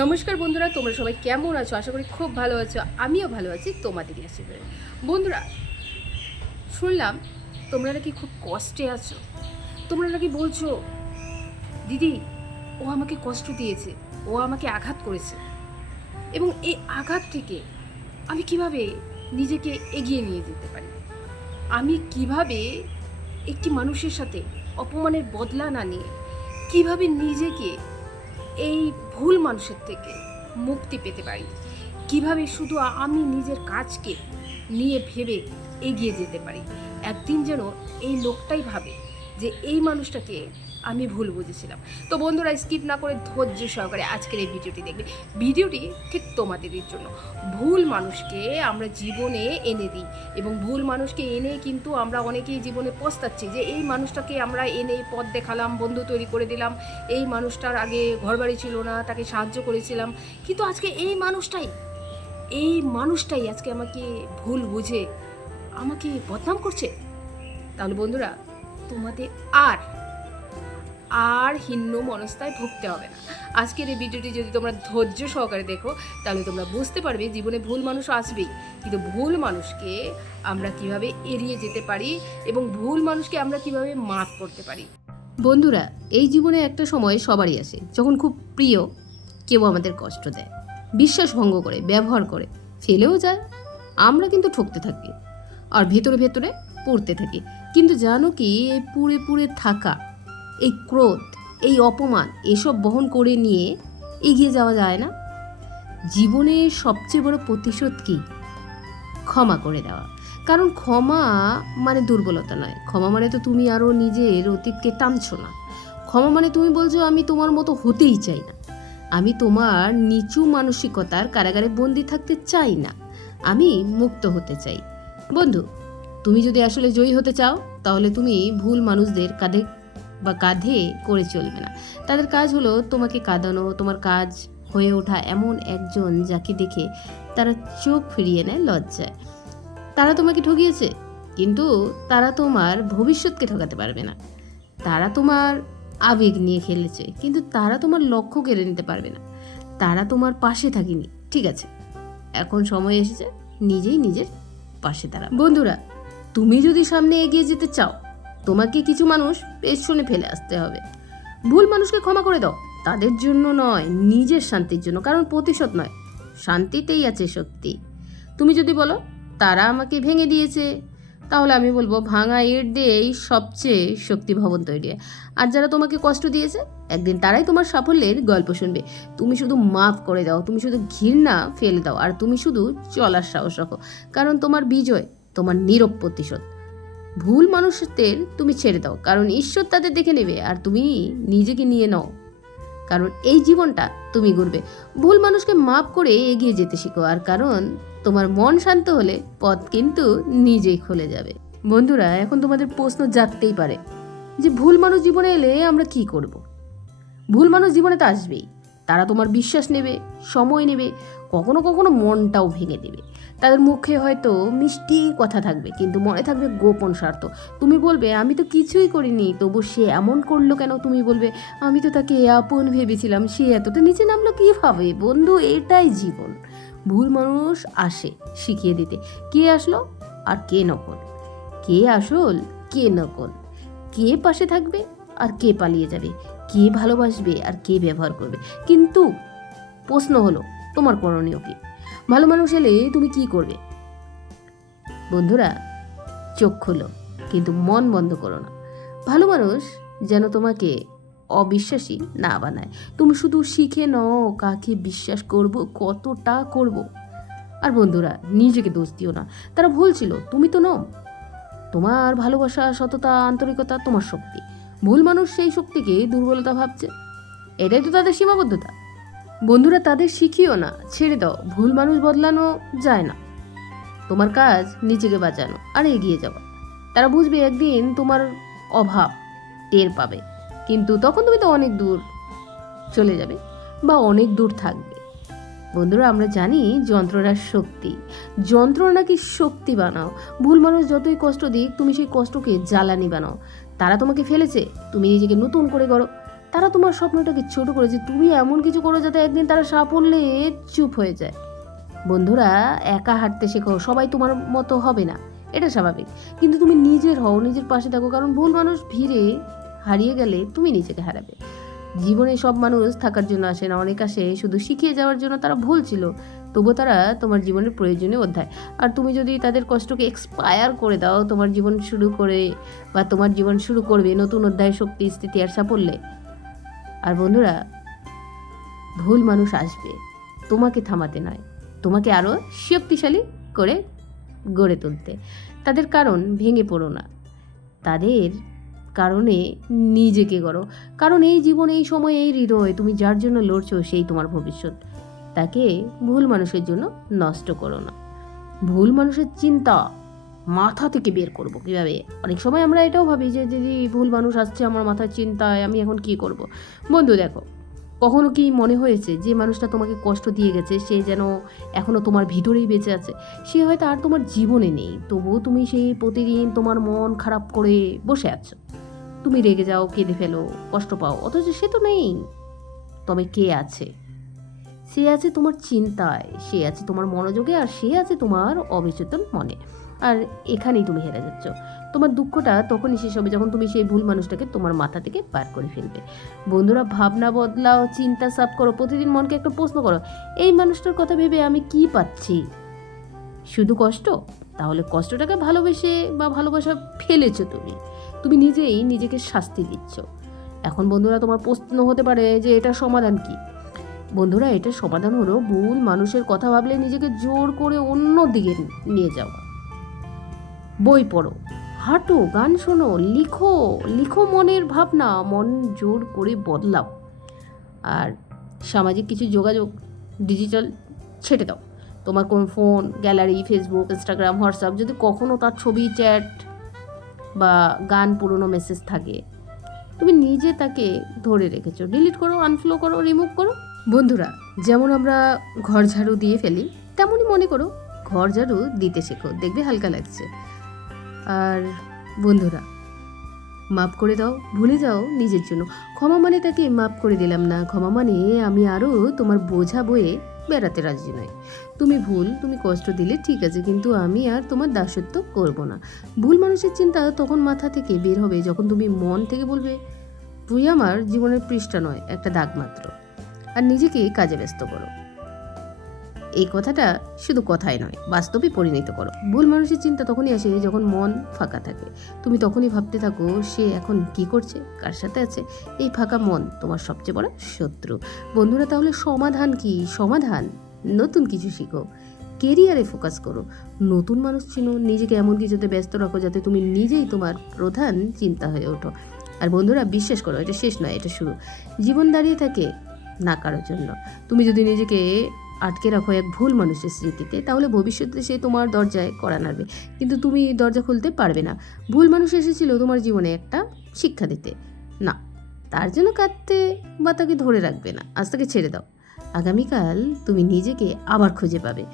নমস্কার বন্ধুরা, তোমরা সবাই কেমন আছো? আশা করি খুব ভালো আছো। আমিও ভালো আছি তোমাদেরই আশীর্বাদে বন্ধুরা, শুনলাম তোমরা নাকি খুব কষ্টে আছো। তোমরা নাকি বলছো, দিদি, ও আমাকে কষ্ট দিয়েছে, ও আমাকে আঘাত করেছে। এবং এই আঘাত থেকে আমি কীভাবে নিজেকে এগিয়ে নিয়ে যেতে পারি? আমি কীভাবে একটি মানুষের সাথে অপমানের বদলা না নিয়ে, কীভাবে নিজেকে এই ভুল মানুষের থেকে মুক্তি পেতে পারি। কীভাবে শুধু আমি নিজের কাজকে নিয়ে ভেবে এগিয়ে যেতে পারি? একদিন যেন এই লোকটাই ভাবে যে এই মানুষটাকে আমি ভুল বুঝেছিলাম। তো বন্ধুরা স্কিপ না করে ধৈর্য সহকারে আজকের এই ভিডিওটি দেখবে। ভিডিওটি ঠিক তোমাদেরই জন্য। ভুল মানুষকে আমরা জীবনে এনে দিই এবং ভুল মানুষকে এনে কিন্তু আমরা অনেকেই জীবনে পস্তাচ্ছি যে এই মানুষটাকে আমরা এনে পথ দেখালাম, বন্ধু তৈরি করে দিলাম, এই মানুষটার আগে ঘরবাড়ি ছিল না, তাকে সাহায্য করেছিলাম। কিন্তু আজকে এই মানুষটাই এই মানুষটাই আজকে আমাকে ভুল বুঝে, আমাকে বদনাম করছে। তাহলে বন্ধুরা, তোমাদের আর আর হিন্ন মনস্তায় ভুগতে হবে না। আজকের এই ভিডিওটি যদি তোমরা ধৈর্য সহকারে দেখো, তাহলে তোমরা বুঝতে পারবে জীবনে ভুল মানুষ আসবেই। কিন্তু ভুল মানুষকে আমরা কীভাবে এড়িয়ে যেতে পারি এবং ভুল মানুষকে আমরা কীভাবে মাফ করতে পারি? বন্ধুরা, এই জীবনে একটা সময় সবারই আসে, যখন খুব প্রিয় কেউ আমাদের কষ্ট দেয়, বিশ্বাস ভঙ্গ করে, ব্যবহার করে, ফেলেও যায়, আমরা কিন্তু ঠকতে থাকি, আর ভেতরে ভেতরে পড়তে থাকি। কিন্তু জানো কি, এই পুড়ে পুড়ে থাকা এই ক্রোধ, এই অপমান, এসব বহন করে নিয়ে এগিয়ে যাওয়া যায় না। জীবনের সবচেয়ে বড় প্রতিশোধ কি? ক্ষমা করে দেওয়া। কারণ ক্ষমা মানে দুর্বলতা নয়। ক্ষমা মানে তো তুমি আরও নিজের অতীতকে টানছো না। ক্ষমা মানে তুমি বলছো, আমি তোমার মতো হতেই চাই না। আমি তোমার নিচু মানসিকতার কারাগারে বন্দি থাকতে চাই না। আমি মুক্ত হতে চাই। বন্ধু, তুমি যদি আসলে জয়ী হতে চাও, তাহলে তুমি ভুল মানুষদের কাঁধে বা কাঁধে করে চলবে না। তাদের কাজ হলো তোমাকে কাঁদানো, তোমার কাজ হয়ে ওঠা এমন একজন যাকে দেখে তারা চোখ ফিরিয়ে নেয় লজ্জায়। তারা তোমাকে ঠকিয়েছে কিন্তু তারা তোমার ভবিষ্যৎকে ঠকাতে পারবে না। তারা তোমার আবেগ নিয়ে খেলেছে, কিন্তু তারা তোমার লক্ষ্য কেড়ে নিতে পারবে না। তারা তোমার পাশে থাকেনি, ঠিক আছে? এখন সময় এসেছে, নিজেই নিজের পাশে দাঁড়া বন্ধুরা, তুমি যদি সামনে এগিয়ে যেতে চাও তোমাকে কিছু মানুষ পেছনে ফেলে আসতে হবে। ভুল মানুষকে ক্ষমা করে দাও। তাদের জন্য নয়, নিজের শান্তির জন্য, কারণ প্রতিশোধ নয়। শান্তিতেই আছে শক্তি তুমি যদি বলো, তারা আমাকে ভেঙে দিয়েছে, তাহলে আমি বলব, ভাঙা ইট দিয়েই সবচেয়ে শক্তি ভবন তৈরি। হয় আর যারা তোমাকে কষ্ট দিয়েছে, একদিন তারাই তোমার সাফল্যের গল্প শুনবে। তুমি শুধু মাফ করে দাও, তুমি শুধু ঘৃণা ফেলে দাও, আর তুমি শুধু চলার সাহস রাখো। কারণ তোমার বিজয়, তোমার নীরব প্রতিশোধ। ভুল মানুষদের তুমি ছেড়ে দাও, কারণ ঈশ্বর তাদের দেখে নেবে আর তুমি নিজেকে নিয়ে নাও। কারণ এই জীবনটা তুমি গড়বে। ভুল মানুষকে মাপ করে এগিয়ে যেতে শিখো, আর কারণ তোমার মন শান্ত হলে পথ কিন্তু নিজেই খুলে যাবে। বন্ধুরা, এখন তোমাদের প্রশ্ন জাগতেই পারে যে ভুল মানুষ জীবনে এলে আমরা কি করব। ভুল মানুষ জীবনে তো আসবেই। তারা তোমার বিশ্বাস নেবে, সময় নেবে, কখনো কখনো মনটাও ভেঙে দেবে। তাদের মুখে হয়তো মিষ্টি কথা থাকবে, কিন্তু মনে থাকবে গোপন স্বার্থ। তুমি বলবে, আমি তো কিছুই করিনি, তবু সে এমন করল কেন? তুমি বলবে, আমি তো তাকে আপন ভেবেছিলাম, সে এতটা নিচে নামলো কীভাবে? বন্ধু, এটাই জীবন। ভুল মানুষ আসে শিখিয়ে দিতে। কে আসলো আর কে নকল? কে আসল, কে নকল? কে পাশে থাকবে আর কে পালিয়ে যাবে? কে ভালোবাসবে আর কে ব্যবহার করবে? কিন্তু প্রশ্ন হলো, তোমার করণীয় কি? ভালো মানুষ এলে তুমি কি করবে? বন্ধুরা, চোখ খোলো, কিন্তু মন বন্ধ করো না। ভালো মানুষ যেন তোমাকে অবিশ্বাসী না বানায়। তুমি শুধু শিখে নাও কাকে বিশ্বাস করব, কতটা করব। আর বন্ধুরা, নিজেকে দোষ দিও না। তারা ভুল ছিল, তুমি তো নও। তোমার ভালোবাসা, সততা, আন্তরিকতা তোমার শক্তি। ভুল মানুষ সেই শক্তিকে দুর্বলতা ভাবছে। এটাই তো তাদের সীমাবদ্ধতা। বন্ধুরা তাদের শিখিও না, ছেড়ে দাও, ভুল মানুষ বদলানো যায় না। তোমার কাজ নিজেকে বাঁচানো আর এগিয়ে যাওয়া। তারা বুঝবে একদিন তোমার অভাব টের পাবে, কিন্তু তখন তুমি তো অনেক দূর চলে যাবে বা অনেক দূর থাকবে। বন্ধুরা, আমরা জানি যন্ত্রণার শক্তি। যন্ত্রণাকে শক্তি বানাও। ভুল মানুষ যতই কষ্ট দিক, তুমি সেই কষ্টকে জ্বালানি বানাও। তারা তোমাকে ফেলেছে, তুমি নিজেকে নতুন করে করো তারা তোমার স্বপ্নটাকে ছোট করেছে তুমি এমন কিছু করো যাতে একদিন তারা সাফল্যে চুপ হয়ে যায়। বন্ধুরা, একা হাঁটতে শেখো, সবাই তোমার মতো হবে না। এটা স্বাভাবিক। কিন্তু তুমি নিজের হও, নিজের পাশে থাকো, কারণ ভুল মানুষ ভিড়ে হারিয়ে গেলে তুমি নিজেকে হারাবে। জীবনে সব মানুষ থাকার জন্য আসে না, অনেক আসে শুধু শিখিয়ে যাওয়ার জন্য তারা ভুল ছিল। তবুও তারা তোমার জীবনের প্রয়োজনীয় অধ্যায়। আর তুমি যদি তাদের কষ্টকে এক্সপায়ার করে দাও, তোমার জীবন শুরু করে বা তোমার জীবন শুরু করবে নতুন অধ্যায়, শক্তি, স্থিতি আর সাফল্যে আর বন্ধুরা, ভুল মানুষ আসবে। তোমাকে থামাতে নয়, তোমাকে আরও শক্তিশালী করে গড়ে তুলতে। তাদের কারণ ভেঙে পড়ো না। তাদের কারণে নিজেকে গড়ো। কারণ এই জীবন, এই সময়, এই হৃদয়, তুমি যার জন্য লড়ছো সেই তোমার ভবিষ্যৎ। তাকে ভুল মানুষের জন্য নষ্ট করো না। ভুল মানুষের চিন্তা মাথা থেকে বের করব কীভাবে? অনেক সময় আমরা এটাও ভাবি যে, যদি ভুল মানুষ আসছে আমার মাথার চিন্তায়, আমি এখন কি করব? বন্ধু, দেখো, কখনো কি মনে হয়েছে যে, মানুষটা তোমাকে কষ্ট দিয়ে গেছে, সে যেন এখনও তোমার ভিতরেই বেঁচে আছে? সে হয়তো আর তোমার জীবনে নেই, তবুও তুমি সেই প্রতিদিন তোমার মন খারাপ করে বসে আছো। তুমি রেগে যাও, কেঁদে ফেলো, কষ্ট পাও, অথচ সে তো নেই। তবে কে আছে? সে আছে তোমার চিন্তায়, সে আছে তোমার মনোযোগে, আর সে আছে তোমার অবিচেতন মনে। আর এখানেই তুমি হেরে যাচ্ছ। তোমার দুঃখটা তখনই শেষ হবে যখন তুমি সেই ভুল মানুষটাকে তোমার মাথা থেকে পার করে ফেলবে। বন্ধুরা, ভাবনা বদলাও, চিন্তা সাফ করো, প্রতিদিন মনকে একটা প্রশ্ন করো, এই মানুষটার কথা ভেবে আমি কি পাচ্ছি? শুধু কষ্ট? তাহলে কষ্টটাকে ভালোবেসে বা ভালোবাসা ফেলেছো তুমি। তুমি নিজেই নিজেকে শাস্তি দিচ্ছ। এখন বন্ধুরা, তোমার প্রশ্ন হতে পারে যে এটা সমাধান কি? বন্ধুরা, এটা সমাধান হলো ভুল মানুষের কথা ভাবলে নিজেকে জোর করে অন্য দিকে নিয়ে যাওয়া। বই পড়ো। হাঁটো, গান শোনো, লিখো লিখো মনের ভাবনা, মন জোর করে বদলাও। আর সামাজিক কিছু যোগাযোগ ডিজিটাল ছেটে দাও। তোমার কোন phone gallery Facebook Instagram WhatsApp যদি কখনও তার ছবি চ্যাট বা গান, পুরনো মেসেজ থাকে, তুমি নিজে তাকে ধরে রেখেছো। ডিলিট করো আনফ্লো করো রিমুভ করো। বন্ধুরা, যেমন আমরা ঘর ঝাড়ু দিয়ে ফেলি, তেমনই মনে করো ঘর ঝাড়ু দিতে শেখো। দেখবে হালকা লাগছে। আর বন্ধুরা, মাফ করে দাও, ভুলে যাও নিজের জন্য। ক্ষমা মানে তাকে মাফ করে দিলাম না। ক্ষমা মানে আমি আরও তোমার বোঝা বয়ে বেড়াতে রাজি নই। তুমি ভুল, তুমি কষ্ট দিলে ঠিক আছে, কিন্তু আমি আর তোমার দাসত্ব করব না। ভুল মানুষের চিন্তা তখন মাথা থেকে বের হবে, যখন তুমি মন থেকে বলবে, তুই আমার জীবনের পৃষ্ঠা নয়, একটা দাগ মাত্র। আর নিজেকে কাজে ব্যস্ত করো। এই কথাটা শুধু কথাই নয়, বাস্তবে পরিণত করো। ভুল মানুষের চিন্তা তখনই আসে যখন মন ফাঁকা থাকে। তুমি তখনই ভাবতে থাকো, সে এখন কি করছে, কার সাথে আছে? এই ফাঁকা মন তোমার সবচেয়ে বড় শত্রু। বন্ধুরা, তাহলে সমাধান কি? সমাধান? নতুন কিছু শিখো। কেরিয়ারে ফোকাস করো। নতুন মানুষ চিনো, নিজেকে এমন কিছুতে ব্যস্ত রাখো যাতে তুমি নিজেই তোমার প্রধান চিন্তা হয়ে ওঠো। আর বন্ধুরা, বিশ্বাস করো, এটা শেষ নয়, এটা শুরু। জীবন দাঁড়িয়ে থাকে না কারোর জন্য। তুমি যদি নিজেকে আটকে রাখো এক ভুল মানুষের স্মৃতিতে, তাহলে ভবিষ্যতে সে তোমার দরজায় কড়া নাড়বে। কিন্তু তুমি দরজা খুলতে পারবে না। ভুল মানুষ এসেছিল তোমার জীবনে একটা শিক্ষা দিতে। না, তার জন্য কাঁদতে বা তাকে ধরে রাখবে না। আজ তাকে ছেড়ে দাও। আগামীকাল তুমি নিজেকে আবার খুঁজে পাবে।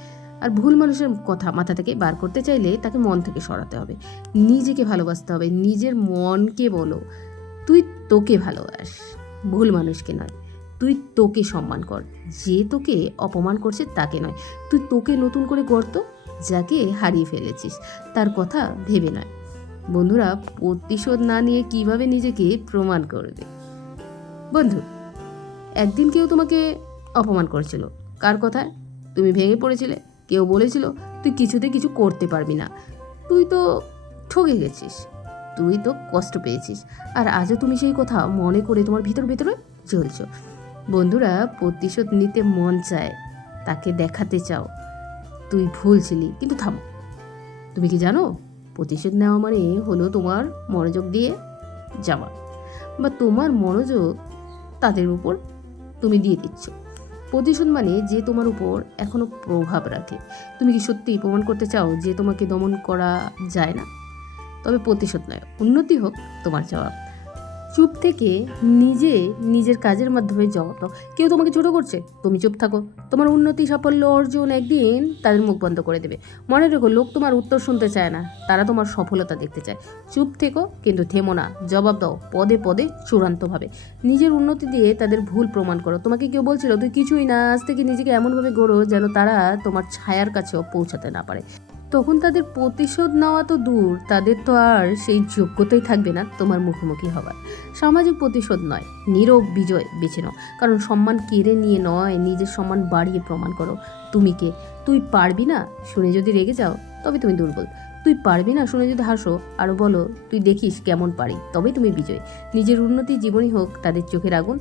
আর ভুল মানুষের কথা মাথা থেকে বার করতে চাইলে তাকে মন থেকে সরাতে হবে। নিজেকে ভালোবাসতে হবে। নিজের মনকে বলো। তুই তোকে ভালোবাস। ভুল মানুষকে নয়। তুই তোকে সম্মান কর। যে তোকে অপমান করছে তাকে নয়। তুই তোকে নতুন করে গড়ত যাকে হারিয়ে ফেলেছিস। তার কথা ভেবে নয়। বন্ধুরা, প্রতিশোধ না নিয়ে কীভাবে নিজেকে প্রমাণ করবে? বন্ধু, একদিন কেউ তোমাকে অপমান করেছিল। কার কথায় তুমি ভেঙে পড়েছিলে, কেউ বলেছিল, তুই কিছুতে কিছু করতে পারবি না। তুই তো ঠকে গেছিস। তুই তো কষ্ট পেয়েছিস। আর আজও তুমি সেই কথা মনে করে তোমার ভিতর, ভিতরে চলছো। বন্ধুরা, প্রতিশোধ নিতে মন চায়, তাকে দেখাতে চাও। তুই ভুল ছিলি, কিন্তু থামো। তুমি কি জানো, প্রতিশোধ নেওয়া মানে হলো তোমার মনোযোগ দিয়ে যাওয়া, বা তোমার মনোযোগ তাদের উপর তুমি দিয়ে দিচ্ছ। প্রতিশোধ মানে যে তোমার উপর এখনও প্রভাব রাখে। তুমি কি সত্যিই প্রমাণ করতে চাও যে তোমাকে দমন করা যায় না? তবে প্রতিশোধ নয়, উন্নতি হোক তোমার জবাব। চুপ থেকে নিজে নিজের কাজের মাধ্যমে জবাব দাও কেউ তোমাকে ছোট করছে? তুমি চুপ থাকো। তোমার উন্নতি সাফল্য অর্জন একদিন তাদের মুখ বন্ধ করে দেবে। মনে রেখো, লোক তোমার উত্তর শুনতে চায় না। তারা তোমার সফলতা দেখতে চায়। চুপ থেকো, কিন্তু থেমো না। জবাব দাও, পদে পদে চূড়ান্তভাবে। নিজের উন্নতি দিয়ে তাদের ভুল প্রমাণ করো। তোমাকে কেউ বলছিল, তুই কিছুই না, আজ থেকে নিজেকে এমনভাবে গড়ো যেন তারা তোমার ছায়ার কাছেও পৌঁছাতে না পারে। তখন তাদের প্রতিশোধ নেওয়া তো দূর, তাদের তো আর সেই যোগ্যতাই থাকবে না তোমার মুখোমুখি হবার সামাজিক প্রতিশোধ নয়, নীরব বিজয় বেছে নাও। কারণ সম্মান কেড়ে নিয়ে নয়, নিজের সম্মান বাড়িয়ে প্রমাণ করো। তুমি কে? তুই পারবি না? শুনে যদি রেগে যাও, তবে তুমি দুর্বল। তুই পারবি না? শুনে যদি হাসো আরও বলো, তুই দেখিস কেমন পারি? তবেই তুমি বিজয়। নিজের উন্নতি জীবনই হোক তাদের চোখের আগুন।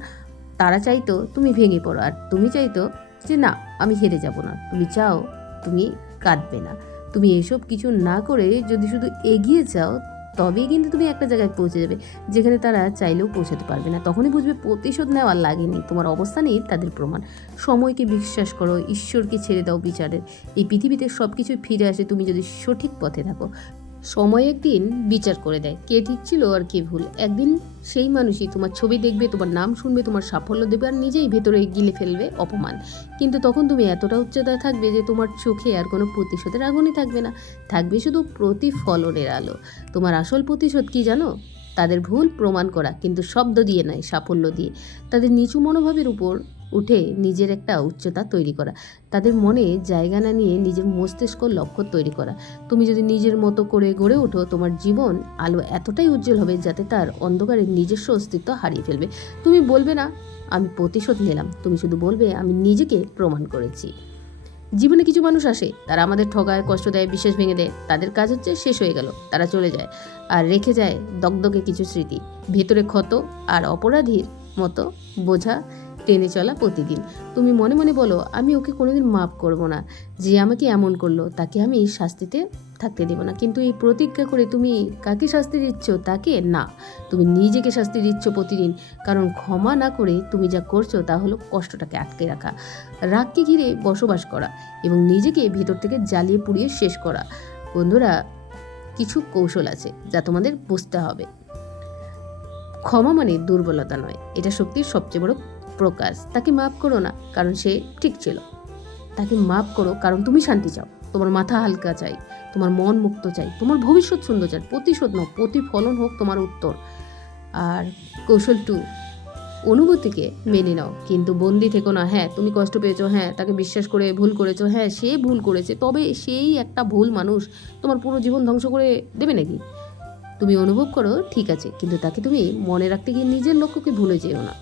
তারা চাইতো তুমি ভেঙে পড়ো, আর তুমি চাইতো যে, না, আমি হেরে যাব না। তুমি চাও তুমি কাঁদবে না। তুমি এসব কিছু না করে যদি শুধু এগিয়ে যাও, তবেই কিন্তু তুমি একটা জায়গায় পৌঁছে যাবে, যেখানে তারা চাইলেও পৌঁছাতে পারবে না। তখনই বুঝবে প্রতিশোধ নেওয়া লাগেনি। তোমার অবস্থানেই তাদের প্রমাণ। সময়কে বিশ্বাস করো, ঈশ্বরকে ছেড়ে দাও বিচারের। এই পৃথিবীতে সব কিছু ফিরে আসে তুমি যদি সঠিক পথে থাকো। সময় একদিন বিচার করে দেয়। কে ঠিক ছিল আর কে ভুল? একদিন সেই মানুষই তোমার ছবি দেখবে, তোমার নাম শুনবে, তোমার সাফল্য দেবে আর নিজেই ভেতরে গিলে ফেলবে অপমান। কিন্তু তখন তুমি এতটা উচ্চতায় থাকবে যে তোমার চোখে আর কোনো প্রতিশোধের আগুনই থাকবে না। থাকবে শুধু প্রতিফলনের আলো। তোমার আসল প্রতিশোধ কি জানো? তাদের ভুল প্রমাণ করা, কিন্তু শব্দ দিয়ে নয়, সাফল্য দিয়ে। তাদের নিচু মনোভাবের উপর উঠে নিজের একটা উচ্চতা তৈরি করা। তাদের মনে জায়গা না নিয়ে নিজের মস্তিষ্ক লক্ষ্য তৈরি করা। তুমি যদি নিজের মতো করে গড়ে ওঠো, তোমার জীবন আলো এতটাই উজ্জ্বল হবে যাতে তার অন্ধকারে নিজস্ব অস্তিত্ব হারিয়ে ফেলবে। তুমি বলবে না, আমি প্রতিশোধ নিলাম। তুমি শুধু বলবে, আমি নিজেকে প্রমাণ করেছি। জীবনে কিছু মানুষ আসে, তারা আমাদের ঠগায়, কষ্ট দেয়, বিশ্বাস ভেঙে দেয়। তাদের কাজ হচ্ছে শেষ হয়ে গেল, তারা চলে যায় আর রেখে যায় দগদগে কিছু স্মৃতি। ভেতরে ক্ষত আর অপরাধীর মতো বোঝা টেনে চলা প্রতিদিন। তুমি মনে মনে বলো, আমি ওকে কোনোদিন মাফ করব না। যে আমাকে এমন করল, তাকে আমি শাস্তিতে থাকতে দেব না। কিন্তু এই প্রতিজ্ঞা করে তুমি কাকে শাস্তি দিচ্ছ, তাকে না। তুমি নিজেকে শাস্তি দিচ্ছ প্রতিদিন। কারণ ক্ষমা না করে তুমি যা করছ, তা হলো কষ্টটাকে আটকে রাখা। রাগকে ঘিরে বসবাস করা এবং নিজেকে ভেতর থেকে জ্বালিয়ে পুড়িয়ে শেষ করা। বন্ধুরা, কিছু কৌশল আছে যা তোমাদের বুঝতে হবে। ক্ষমা মানে দুর্বলতা নয়। এটা শক্তির সবচেয়ে বড় প্রকাশ, তাকে মাফ করো না, কারণ সে ঠিক ছিল। তাকে মাফ করো, কারণ তুমি শান্তি চাও। তোমার মাথা হালকা চাই, তোমার মন মুক্ত চাই, তোমার ভবিষ্যৎ সুন্দর চাই। প্রতিশোধ নাও, প্রতিফলন হোক তোমার উত্তর। আর কৌশল টু অনুভূতিকে মেনে নাও। কিন্তু বন্দি থেকো না হ্যাঁ তুমি কষ্ট পেয়েছ হ্যাঁ তাকে বিশ্বাস করে ভুল করেছ হ্যাঁ সে ভুল করেছে, তবে সেই একটা ভুল মানুষ তোমার পুরো জীবন ধ্বংস করে দেবে নাকি? তুমি অনুভব করো, ঠিক আছে, কিন্তু তাকে তুমি মনে রাখতে গিয়ে নিজের লক্ষ্যকে ভুলে যেও না।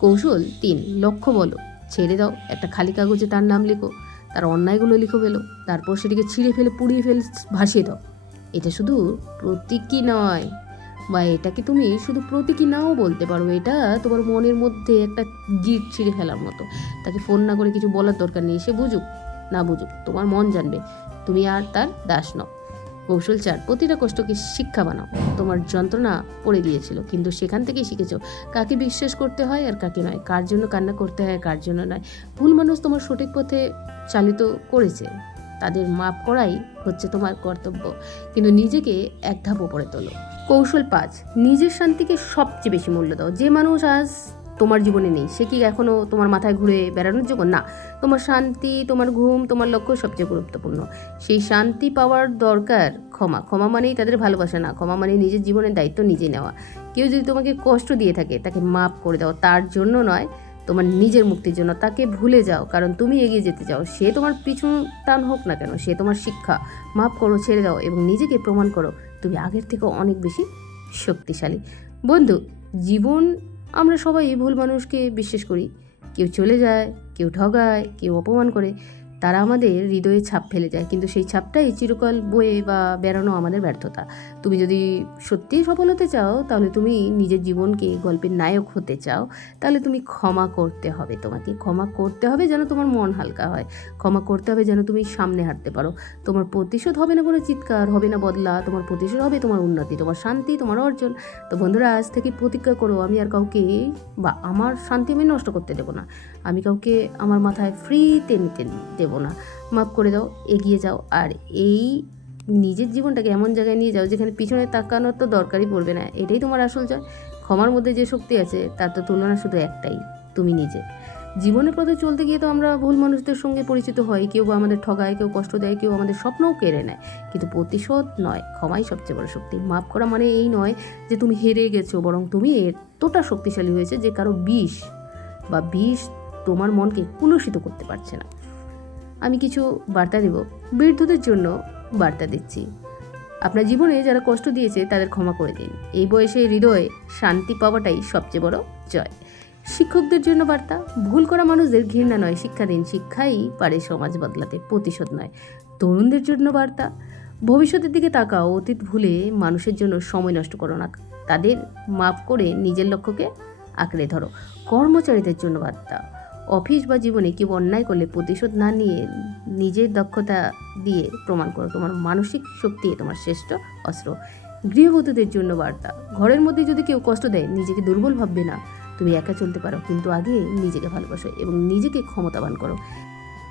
কৌশল তিন, লক্ষ্য বলো। ছেড়ে দাও, একটা খালি কাগজে তার নাম লেখো, তার অন্যায়গুলো লিখো ফেলো তারপর সেটিকে ছিঁড়ে ফেলে, পুড়িয়ে ফেলে, ভাসিয়ে দাও। এটা শুধু প্রতীকী নয়, বা এটাকে তুমি শুধু প্রতীকী নাও বলতে পারো? এটা তোমার মনের মধ্যে একটা গিট ছিঁড়ে ফেলার মতো। তাকে ফোন না করে কিছু বলার দরকার নেই, সে বুঝুক, না বুঝুক, তোমার মন জানবে। তুমি আর তার দাস নও। কৌশল চার, প্রতিটা কষ্টকে শিক্ষা বানাও। তোমার যন্ত্রণা পড়ে গিয়েছিল, কিন্তু সেখান থেকেই শিখেছো কাকে বিশ্বাস করতে হয় আর কাকে নয়, কার জন্য কান্না করতে হয় কার জন্য নয়। ভুল মানুষ তোমার সঠিক পথে চালিত করেছে। তাদের মাপ করাই হচ্ছে তোমার কর্তব্য, কিন্তু নিজেকে এক ধাপ ওপরে তোলো। কৌশল পাঁচ, নিজের শান্তিকে সবচেয়ে বেশি মূল্য দাও। যে মানুষ আজ তোমার জীবনে নেই। সে কি এখনও তোমার মাথায় ঘুরে বেড়ানোর যোগ্য? না। তোমার শান্তি, তোমার ঘুম, তোমার লক্ষ্য সবচেয়ে গুরুত্বপূর্ণ। সেই শান্তি পাওয়ার দরকার ক্ষমা। ক্ষমা মানেই তাদের ভালোবাসা না। ক্ষমা মানে নিজের জীবনের দায়িত্ব নিজে নেওয়া। কেউ যদি তোমাকে কষ্ট দিয়ে থাকে, তাকে মাফ করে দাও। তার জন্য নয়, তোমার নিজের মুক্তির জন্য। তাকে ভুলে যাও, কারণ তুমি এগিয়ে যেতে চাও। সে তোমার পিছু টান হোক না কেন, সে তোমার শিক্ষা। মাফ করো, ছেড়ে দাও এবং নিজেকে প্রমাণ করো, তুমি আগের থেকে অনেক বেশি শক্তিশালী। বন্ধু, জীবন আমরা সবাই ভুল মানুষকে বিশ্বাস করি। কেউ চলে যায় কেউ ঠগায় কেউ অপমান করে। তারা আমাদের হৃদয়ে ছাপ ফেলে যায়। কিন্তু সেই ছাপটাই চিরকাল বয়ে বা বেড়ানো আমাদের ব্যর্থতা। তুমি যদি সত্যিই সফল হতে চাও, তাহলে তুমি নিজের জীবনকে গল্পের নায়ক হতে চাও। তাহলে তুমি ক্ষমা করতে হবে তোমাকে। ক্ষমা করতে হবে যেন তোমার মন হালকা হয়। ক্ষমা করতে হবে যেন তুমি সামনে হাঁটতে পারো। তোমার প্রতিশোধ হবে না কোনো চিৎকার, হবে না বদলা। তোমার প্রতিশোধ হবে তোমার উন্নতি, তোমার শান্তি, তোমার অর্জন। তো বন্ধুরা, আজ থেকে প্রতিজ্ঞা করো, আমি আর কাউকে বা আমার শান্তি আমি নষ্ট করতে দেবো না। আমি কাউকে আমার মাথায় ফ্রিতে নিতে দেবো না। মাফ করে দাও, এগিয়ে যাও। আর এই নিজের জীবনটাকে এমন জায়গায় নিয়ে যাও যেখানে পিছনে তাকানোর তো দরকারই পড়বে না। এটাই তোমার আসল জয়। ক্ষমার মধ্যে যে শক্তি আছে, তার তো তুলনা শুধু একটাই, তুমি নিজে। জীবনের পথে চলতে গিয়ে তো আমরা ভুল মানুষদের সঙ্গে পরিচিত হই। কেউ বা আমাদের ঠগায়, কেউ কষ্ট দেয়, কেউ আমাদের স্বপ্নও কেড়ে নেয়। কিন্তু প্রতিশোধ নয়, ক্ষমাই সবচেয়ে বড় শক্তি। মাফ করা মানে এই নয় যে তুমি হেরে গেছো, বরং তুমি এতটা শক্তিশালী হয়েছে যে কারও বিষ বা বিষ তোমার মনকে কুলুষিত করতে পারছে না। আমি কিছু বার্তা দেব। বৃদ্ধদের জন্য বার্তা দিচ্ছি। আপনার জীবনে যারা কষ্ট দিয়েছে, তাদের ক্ষমা করে দিন। এই বয়সে হৃদয়ে শান্তি পাওয়াটাই সবচেয়ে বড় জয়। শিক্ষকদের জন্য বার্তা, ভুল করা মানুষদের ঘৃণা নয়। শিক্ষা দিন। শিক্ষাই পারে সমাজ বদলাতে, প্রতিশোধ নয়। তরুণদের জন্য বার্তা, ভবিষ্যতের দিকে তাকাও, অতীত ভুলে মানুষের জন্য সময় নষ্ট করো না। তাদের মাপ করে নিজের লক্ষ্যকে আঁকড়ে ধরো। কর্মচারীদের জন্য বার্তা অফিস বা জীবনে কেউ অন্যায় করলে প্রতিশোধ না নিয়ে নিজের দক্ষতা দিয়ে প্রমাণ করো। তোমার মানসিক শক্তি তোমার শ্রেষ্ঠ অস্ত্র। গৃহবধূদের জন্য বার্তা। ঘরের মধ্যে যদি কেউ কষ্ট দেয়, নিজেকে দুর্বল ভাববে না। তুমি একা চলতে পারো, কিন্তু আগে নিজেকে ভালোবাসো এবং নিজেকে ক্ষমতাবান করো।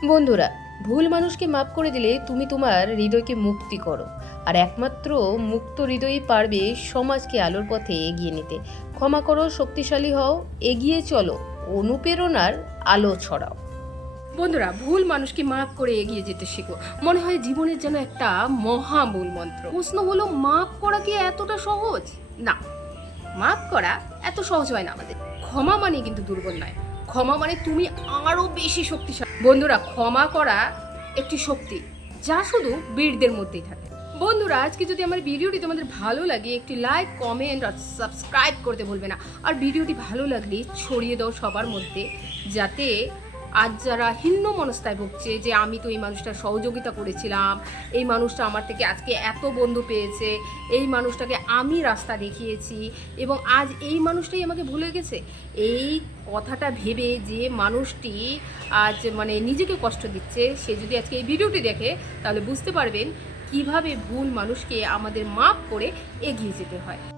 বন্ধুরা, ভুল মানুষকে মাফ করে দিলে তুমি তোমার হৃদয়কে মুক্তি করো। আর একমাত্র মুক্ত হৃদয়ই পারবে সমাজকে আলোর পথে এগিয়ে নিতে। ক্ষমা করো, শক্তিশালী হও, এগিয়ে চলো। অনুপ্রেরণার আলো ছড়াও। বন্ধুরা, ভুল মানুষকে মাফ করে এগিয়ে যেতে শেখো। মনে হয় জীবনের যেন একটা মহা মূল মন্ত্র। প্রশ্ন হলো, মাফ করা কি এতটা সহজ? না। মাফ করা এত সহজ হয় না আমাদের। ক্ষমা মানে কিন্তু দুর্বল নয়। ক্ষমা মানে তুমি আরও বেশি শক্তিশালী। বন্ধুরা, ক্ষমা করা একটি শক্তি, যা শুধু বীরদের মধ্যেই থাকে। বন্ধুরা, আজকে যদি আমার ভিডিওটি তোমাদের ভালো লাগে, একটি লাইক কমেন্ট আর সাবস্ক্রাইব করতে ভুলবে না। আর ভিডিওটি ভালো লাগলে ছড়িয়ে দাও সবার মধ্যে, যাতে আজ যারা হিন্ন মনস্তায় ভুগছে যে আমি তো এই মানুষটার সহযোগিতা করেছিলাম, এই মানুষটা আমার থেকে আজকে এত বন্ধু পেয়েছে, এই মানুষটাকে আমি রাস্তা দেখিয়েছি, এবং আজ এই মানুষটাই আমাকে ভুলে গেছে। এই কথাটা ভেবে যে মানুষটি আজ মানে নিজেকে কষ্ট দিচ্ছে, সে যদি আজকে এই ভিডিওটি দেখে, তাহলে বুঝতে পারবেন কীভাবে ভুল মানুষকে আমাদের মাপ করে এগিয়ে যেতে হয়।